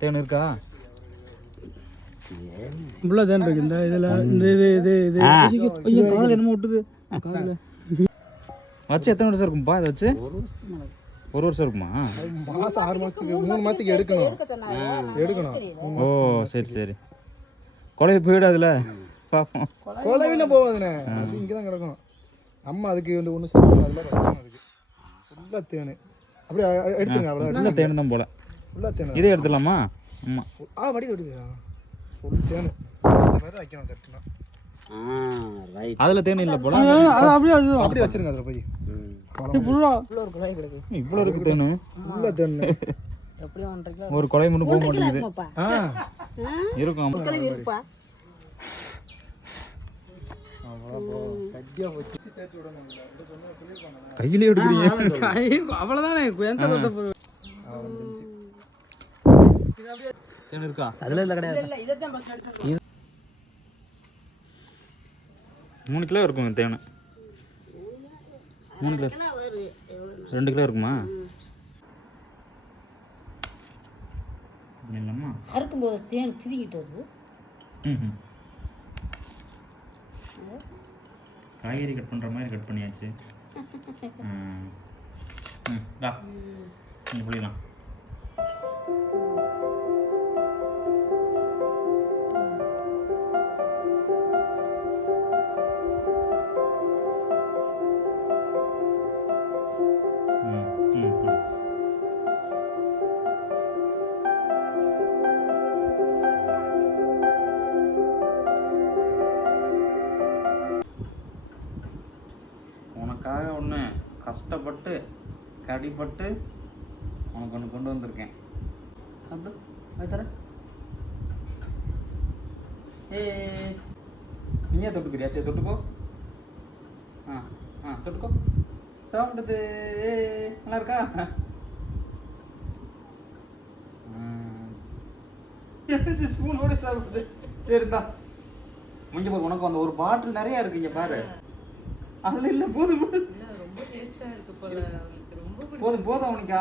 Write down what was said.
தேன் இருக்கா? இவ்வளோ தேன் இருக்கு இந்த இதில். இந்த காதில் என்னமோ விட்டுது. காதில் வச்சு எத்தனை வருஷம் இருக்கும்பா இதை வச்சு? 1 வருஷம் இருக்குமா? மாதம் 6 மாதத்துக்கு 3 மாதத்துக்கு எடுக்கணும். ஓ சரி சரி. கொலை போயிடாதுல பார்ப்போம். கொலைவில போகாதுண்ணே, அது இங்கே தான் கிடக்கும். நம்ம அதுக்கு வந்து ஒன்றும் சாப்பிடணும், அது மாதிரி வைக்கணும். அதுக்கு ஃபுல்லாக தேன் அப்படியே எடுத்துங்க. அவ்வளோ ஃபுல்லாக தேன் தான் போல. ஃபுல்லாக தேன் இதே எடுத்துடலாமா? ஆமாம். வடிது ஃபுல் தேன் இந்த மாதிரி தான் வைக்கணும். கரெக்டுனா அதில் தேன் இல்லை போல. அது அப்படியே வச்சிருங்க. அதில் போய் இவ்வளோ இருக்கு தேன். ஃபுல்லாக தேன் ஒரு கொலை மட்டும் போக மாட்டேங்குது. இருக்கும் கையிலே எடுக்கிறீங்க. அவ்வளோதானே இருக்கா? அதில் இல்லை கிடையாது. 3 கிலோ இருக்கும் தேன். 3 கிலோ 2 கிலோ இருக்குமா? இல்லைம்மா அறுக்கும்போது தேன் பிதிக்கிட்டு வருது. காய்கறி கட் பண்ணுற மாதிரி கட் பண்ணியாச்சு. நீங்கள் புளியலாம். உனக்காக ஒன்று கஷ்டப்பட்டு கடிப்பட்டு உனக்கு ஒன்று கொண்டு வந்திருக்கேன். சாப்பிடு, அது தர. நீயே தொட்டுக்கிறியா? சரி தொட்டுக்கோ. தொட்டுக்கோ. சாப்பிடுது. நல்லா இருக்கா? ஸ்பூனோட சாப்பிடுது. சரிதா முடிஞ்ச போது. உனக்கு அந்த ஒரு பாட்டில் நிறைய இருக்குங்க பாரு. அதுல இல்ல போதும் போதும் போதும் அவனுக்கா.